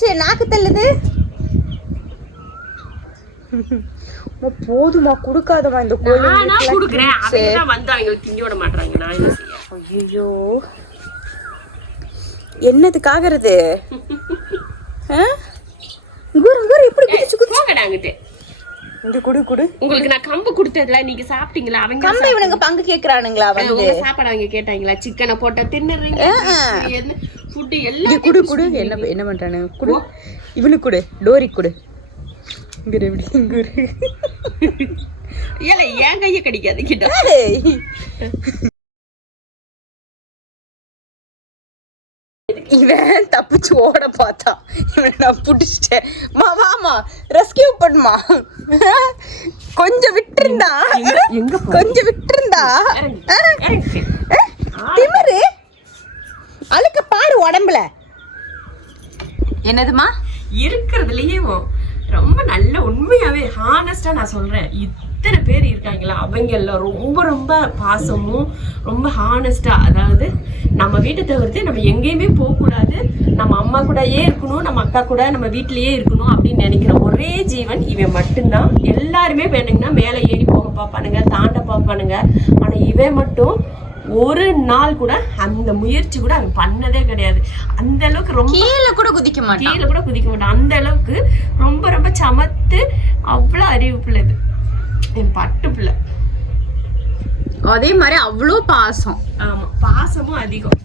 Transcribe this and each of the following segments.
என்னாச்சு? நாக்கு தள்ளுது. போதுமா, குடுக்காதமா இந்த கோழி. நான் குடுக்குறேன், அவங்க வந்து அவங்க திங்க விட மாட்டாங்க. நான் என்ன செய்ய? ஐயோ, என்னதுக்காகிறது? எப்படி போங்கடாங்கிட்டு இங்க குடு குடு. உங்களுக்கு நான் கம்பு கொடுத்ததுல நீங்க சாப்பிட்டீங்களா? அவங்க கம்பு இவனுங்க பங்கு கேக்குறானுங்களா? வந்து சாப்பாடு அவங்க கேட்டாங்களா? சிக்கனை போட்ட தின்னுறீங்க, என்ன ஃபுட் எல்லாம் குடு குடு. என்ன பண்றானு? குடு இவனுக்கு குடு, டோரி குடு. இங்க எப்படி இங்க ஏல ஏன் கையை கடிக்காது கிட்ட. இவன் தப்பிச்சு ஓட பார்த்தா இவனை நான் புடிச்சிட்டேன். வாமா ரெஸ்கியூ பண்ணுமா. கொஞ்சம் விட்டுருந்தா, கொஞ்சம் விட்டுருந்தா. திமிரு அழுக்க பாரு உடம்புல. என்னதுமா இருக்கிறதுலயே ரொம்ப நல்ல, உண்மையாவே ஹானஸ்டா நான் சொல்றேன், இத்தனை பேர் இருக்காங்களா அவங்க எல்லாம் ரொம்ப ரொம்ப பாசமும் ரொம்ப ஹானஸ்டா. அதாவது நம்ம வீட்டை தவிர்த்து நம்ம எங்கேயுமே போகக்கூடாது, நம்ம அம்மா கூடயே இருக்கணும், நம்ம அக்கா கூட நம்ம வீட்டிலேயே இருக்கணும் அப்படின்னு நினைக்கிற ஒரே ஜீவன் இவன் மட்டும்தான். எல்லாருமே வேணுங்கன்னா மேலே ஏறி போக பார்ப்பானுங்க, தாண்ட பார்ப்பானுங்க. ஆனா இவன் மட்டும் ஒரு நாள் கூட அந்த முயற்சி கூட அவன் பண்ணதே கிடையாது. அந்த அளவுக்கு ரொம்ப கீழே கூட குதிக்க மாட்டான். அந்த அளவுக்கு ரொம்ப ரொம்ப சமத்து, அவ்வளோ அறிவு பிள்ளை இது என் பட்டு பிள்ளை. அதே மாதிரி அவ்வளோ பாசம். ஆமா, பாசமும் அதிகம்.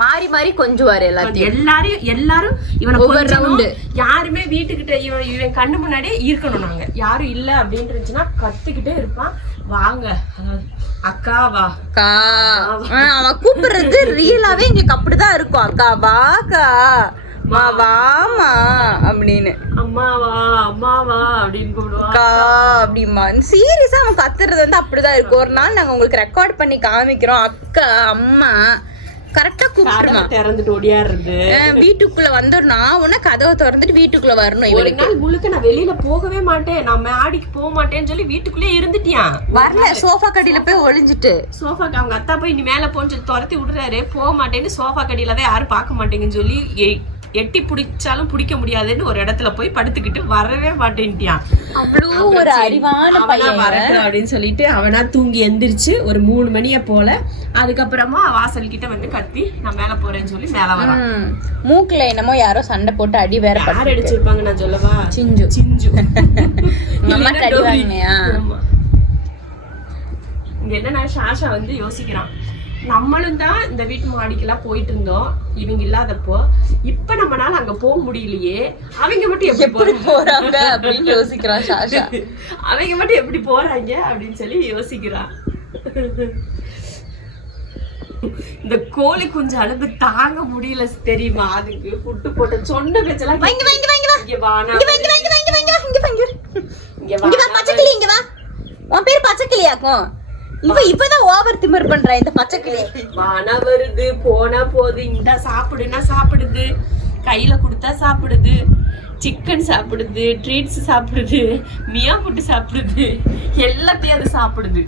மாறி மாறி கொஞ்சுவாரு எல்லாரும் இவனை யாருமே வீட்டுக்கிட்ட இவன் கண்ணு முன்னாடியே இருக்கணும். நாங்க யாரும் இல்ல அப்படின்னு இருந்துச்சுன்னா கத்துக்கிட்டே இருப்பான், வாங்க அக்கா வா அக்கா. அவன் கூப்பிடுறது ரியலாவே எங்களுக்கு அப்படிதான் இருக்கும். அக்கா வாக்கா, வாமா அப்படின்னு, அம்மாவா அம்மாவா அப்படின்னு கூப்பிடுவான் அப்படிமா. சீரியஸா அவன் கத்துறது வந்து அப்படிதான் இருக்கும். ஒரு நாள் நாங்க உங்களுக்கு ரெக்கார்ட் பண்ணி காமிக்கிறோம். அக்கா அம்மா கரெக்டா கூப்பிடுவான். திறந்துட்டு ஓடியாடுறது. வீட்டுக்குள்ள வந்துடனா உடனே கதவை திறந்துட்டு வீட்டுக்குள்ள வரணும். ஒரு நாள் முழுக்க நான் வெளியில போகவே மாட்டேன், நான் மாடிக்கு போக மாட்டேன்னு சொல்லி வீட்டுக்குள்ளே இருந்துட்டியான். வரல, சோஃபா கடியில போய் ஒளிஞ்சிட்டு. சோஃபாக்கு அவங்க அத்தா போய் நீ மேல போன்னு சொல்லி துரத்தி விடுறாரு. போக மாட்டேன்னு சோஃபா கடியில தான் யாரும் பார்க்க மாட்டேங்குன்னு சொல்லி எட்டி பிடிச்சாலும் பிடிக்க முடியாதுன்னு ஒரு இடத்துல போய் படுத்துக்கிட்டு வரவே மாட்டேன்ட்டியான். அவ்வளோ ஒரு அறிவான பையன் வரட்டு அப்படின்னு சொல்லிட்டு அவனா தூங்கி எந்திரிச்சு ஒரு 3 மணியை போல அதுக்கப்புறமா வாசல் கிட்ட வந்து கத்தி நான் மேல போறேன்னு சொல்லி மேல வரான். மூக்குல என்னமோ யாரோ சண்டை போட்டு அடி வேற யார் அடிச்சிருப்பாங்க நான் சொல்லவா? சிஞ்சு. இங்க என்னன்னா சாஷா வந்து யோசிக்கிறான், நம்மளும் தான் இந்த வீட்டு மாடிக்கெல்லாம் போயிட்டு இருந்தோம் இவங்க இல்லாதப்போ, இப்ப நம்மளால அங்க போக முடியலையே, அவங்க மட்டும் எப்படி போறாங்க அப்படின்னு யோசிக்கிறான் சாஷா. அவங்க மட்டும் எப்படி போறாங்க அப்படின்னு சொல்லி யோசிக்கிறான். இந்த கோழி குஞ்சு அழுது தாங்க முடியல தெரியுமா? அதுக்கு புட்டு போட்ட சொன்ன பேச்செல்லாம் உன் பேர் பச்சைக்கிளியாக்கும். இப்பதான் ஓவர் திமிர் பண்ற இந்த பச்சைக்கிளி. வானா வருது, போனா போகுது, இந்த சாப்பிடுனா சாப்பிடுது, கையில கொடுத்தா சாப்பிடுது, சிக்கன் சாப்பிடுது, ட்ரீட்ஸ் சாப்பிடுது, மியா புட்டு சாப்பிடுது, எல்லாத்தையும் அது சாப்பிடுது.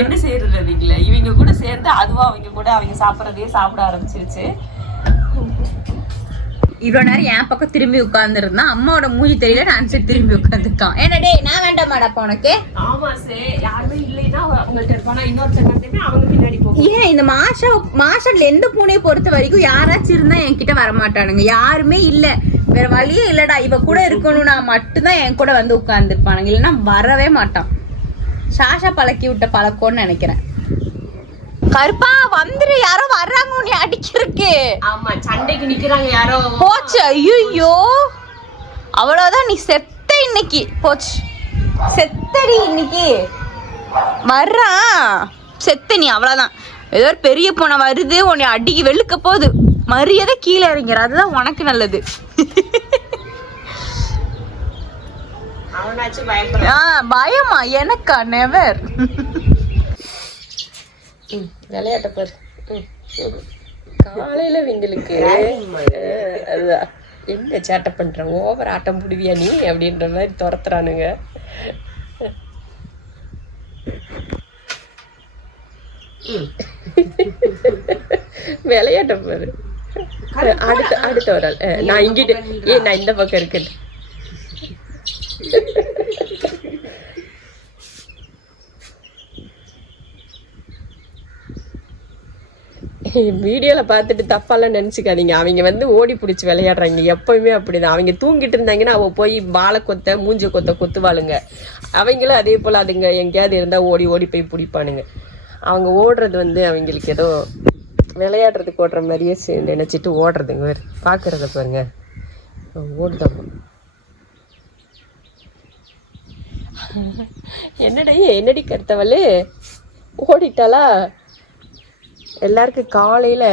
என்ன செய்யறது அதுங்கள? இவங்க கூட சேர்ந்து அதுவா அவங்க கூட அவங்க சாப்பிட்றதையே சாப்பிட ஆரம்பிச்சிருச்சு. இவ்வளவு நேரம் என் பக்கம் திரும்பி உட்கார்ந்துருந்தா அம்மாவோட மூஞ்சி தெரியல, நான் திரும்பி உட்கார்ந்துருக்கான். ஏன்னடே நான் வேண்டாமாடா உனக்கு? ஆமா சார், யாருமே இல்லைன்னா அவங்கள்ட்ட இருப்பானா, இன்னொருத்தர் அவங்க பின்னாடி போகும். ஏன் இந்த மாஷன்ல எந்த பூனையை பொறுத்த வரைக்கும் யாராச்சும் இருந்தா என்கிட்ட வரமாட்டானுங்க. யாருமே இல்ல, வேற வழியே இல்லடா இவ கூட இருக்கணும்னா மட்டும்தான் என் கூட வந்து உட்கார்ந்துருப்பானுங்க, இல்லைன்னா வரவே மாட்டான். சாஷா பழக்கி விட்ட பழக்கம்னு நினைக்கிறேன். கருப்பா வந்துரு, யாரோ வர்றாங்க உன்னை அடிக்கிறதுக்கு. ஆமா, சண்டைக்கு நிக்கிறாங்க யாரோ. போச்சு, ஐயோ அவ்வளவுதான், நீ செத்த இன்னைக்கு. போச்சு, செத்தடி இன்னைக்கு. வர்றான் செத்த நீ, அவ்வளவுதான். ஏதோ ஒரு பெரிய பூனை வருது உன்னை அடிக்கி வெளுக்க போகுது, மரியாதை கீழே இறங்கிற, அதுதான் உனக்கு நல்லது. பயமா எனக்கா? நெவர். விளையாட்ட பாரு. காலையில விங்களுக்கு அதுதான் என்ன சேட்டை பண்ற, ஓவர் ஆட்டம் புடுவியா நீ அப்படின்ற மாதிரி துரத்துறானுங்க. விளையாட்ட பாரு. அடுத்த ஒரு ஆள் நான் இங்கிட்டு நான் இந்த பக்கம் இருக்கேன். வீடியோல பார்த்துட்டு தப்பாலாம் நினைச்சுக்காதீங்க. அவங்க ஓடி பிடிச்சி விளையாடுறாங்க, எப்பவுமே அப்படிதான். அவங்க தூங்கிட்டு இருந்தாங்கன்னா அவ போய் பாலை கொத்த மூஞ்ச கொத்துவாளுங்க. அவங்களும் அதே போல அதுங்க எங்கேயாவது இருந்தா ஓடி ஓடி போய் பிடிப்பானுங்க. அவங்க ஓடுறது அவங்களுக்கு ஏதோ விளையாடுறதுக்கு ஓடுற மாதிரியே நினைச்சிட்டு ஓடுறதுங்க. வேறு பாக்குறத பாருங்க, ஓடுதாமா. என்னடி கருத்தவளு ஓடிட்டாளா? எல்லாருக்கும் காலையில்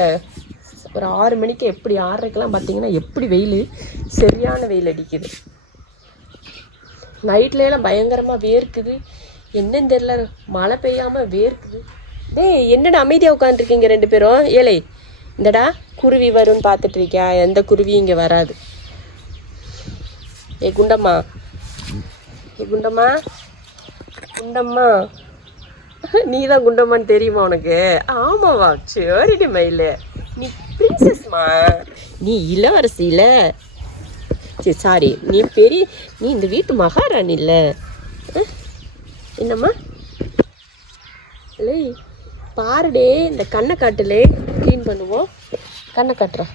ஒரு 6 மணிக்கு எப்படி 6:30க்கெல்லாம் பார்த்தீங்கன்னா எப்படி வெயில், சரியான வெயில் அடிக்குது. நைட்லாம் பயங்கரமாக வேர்க்குது. என்னன்னு தெரியல, மழை பெய்யாமல் வேர்க்குது. என்னடா அமைதியாக உட்காந்துருக்கீங்க 2 பேரும்? ஏழை இந்தடா குருவி வரும்னு பார்த்துட்டு இருக்கியா? எந்த குருவியும் இங்கே வராது. குண்டம்மா, குண்டம்மா, குண்டம்மா, நீ தான் குண்டம்மான்னு தெரியுமா உனக்கு? ஆமாவா, சரிடி மயில, நீ பிரின்சஸ்மா, நீ இளவரசி இல்ல. சரி சாரி, நீ நீ இந்த வீட்டு மகாராணி இல்ல. என்னம்மா இல்லை பாருடே, இந்த கண்ணை காட்டுலே க்ளீன் பண்ணுவோம். கண்ணை காட்டுறா,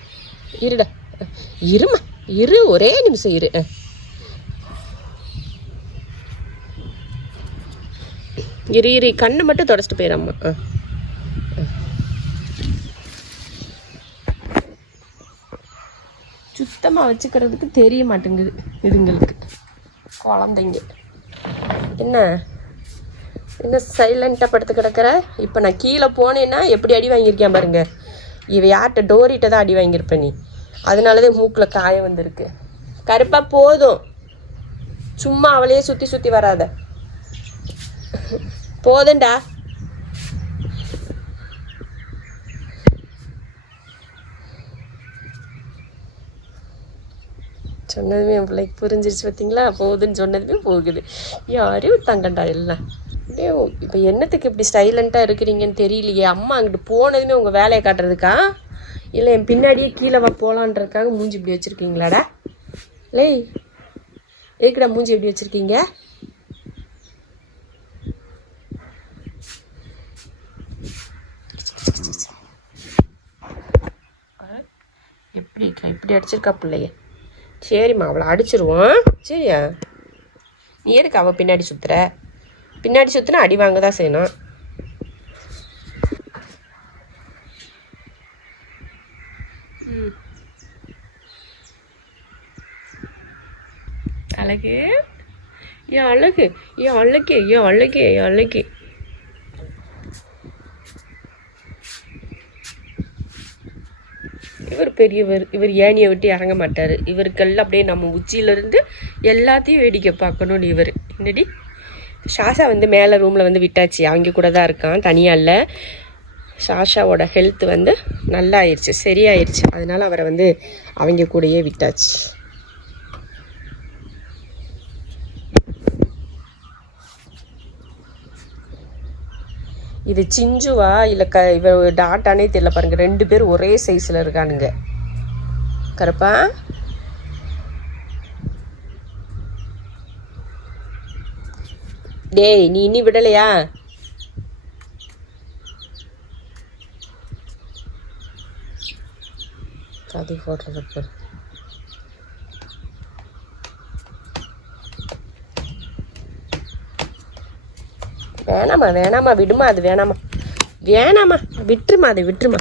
இருடா, இருமா, இரு, ஒரே நிமிஷம் இரு. இரு கண்ணை மட்டும் தொடச்சிட்டு போயிடம்மா. சுத்தமாக வச்சுக்கிறதுக்கு தெரிய மாட்டேங்குது இதுங்களுக்கு, குழந்தைங்க. என்ன சைலண்ட்டாக படுத்து கிடக்கிற? இப்போ நான் கீழே போனேன்னா எப்படி அடி வாங்கியிருக்கேன் பாருங்க. இவ யார்கிட்ட டோரிட்ட தான் அடி வாங்கியிருப்பேன் நீ, அதனாலதான் மூக்கில் காயம் வந்திருக்கு. கருப்பா போதும், சும்மா அவளையே சுற்றி சுற்றி வராத, போதண்டா. சொன்னதுமே என் பிள்ளைக்கு புரிஞ்சிருச்சு பார்த்தீங்களா? போகுதுன்னு சொன்னதுமே போகுது. யாரையும் தங்கண்டா எல்லாம். இப்போ என்னத்துக்கு இப்படி சைலண்ட்டாக இருக்கிறீங்கன்னு தெரியலையே. அம்மா அங்கிட்டு போனதுமே உங்கள் வேலையை காட்டுறதுக்கா, இல்லை என் பின்னாடியே கீழே போகலான்றதுக்காக மூஞ்சி இப்படி வச்சுருக்கீங்களாடா? லே ஏக்குடா மூஞ்சி எப்படி வச்சுருக்கீங்க? இப்படி அடிச்சிருக்கா பிள்ளைய. சரிம்மா, அவளை அடிச்சிருவோம். சரியா? நீ எதுக்கு அவள் பின்னாடி சுற்றுற? பின்னாடி சுற்றினா அடி வாங்க தான் செய்யணும். அழகு, ஏன் அழகு, ஏன் அழகு, ஏன் அழகு, ஏன் அழகு. இவர் பெரியவர், இவர் ஏனியை விட்டு இறங்க மாட்டார். இவருக்கெல்லாம் அப்படியே நம்ம உச்சியிலேருந்து எல்லாத்தையும் வேடிக்கை பார்க்கணும்னு இவர். என்னடி ஷாஷா மேலே ரூமில் விட்டாச்சு, அவங்க கூட தான் இருக்கான், தனியாக இல்லை. ஷாஷாவோட ஹெல்த் நல்லா ஆயிடுச்சு, சரியாயிருச்சு. அதனால அவரை அவங்க கூடயே விட்டாச்சு. இது சிஞ்சுவா இல்லை இவ டாட்டானே தெரியல பாருங்க. 2 பேர் ஒரே சைஸில் இருக்கானுங்க. கருப்பா, டேய் நீ இனி விடலையா? அது போடுறது வேணாமா, வேணாமா, விடுமா, அது வேணாமா, வேணாமா, விட்டுருமா, அதை விட்டுருமா.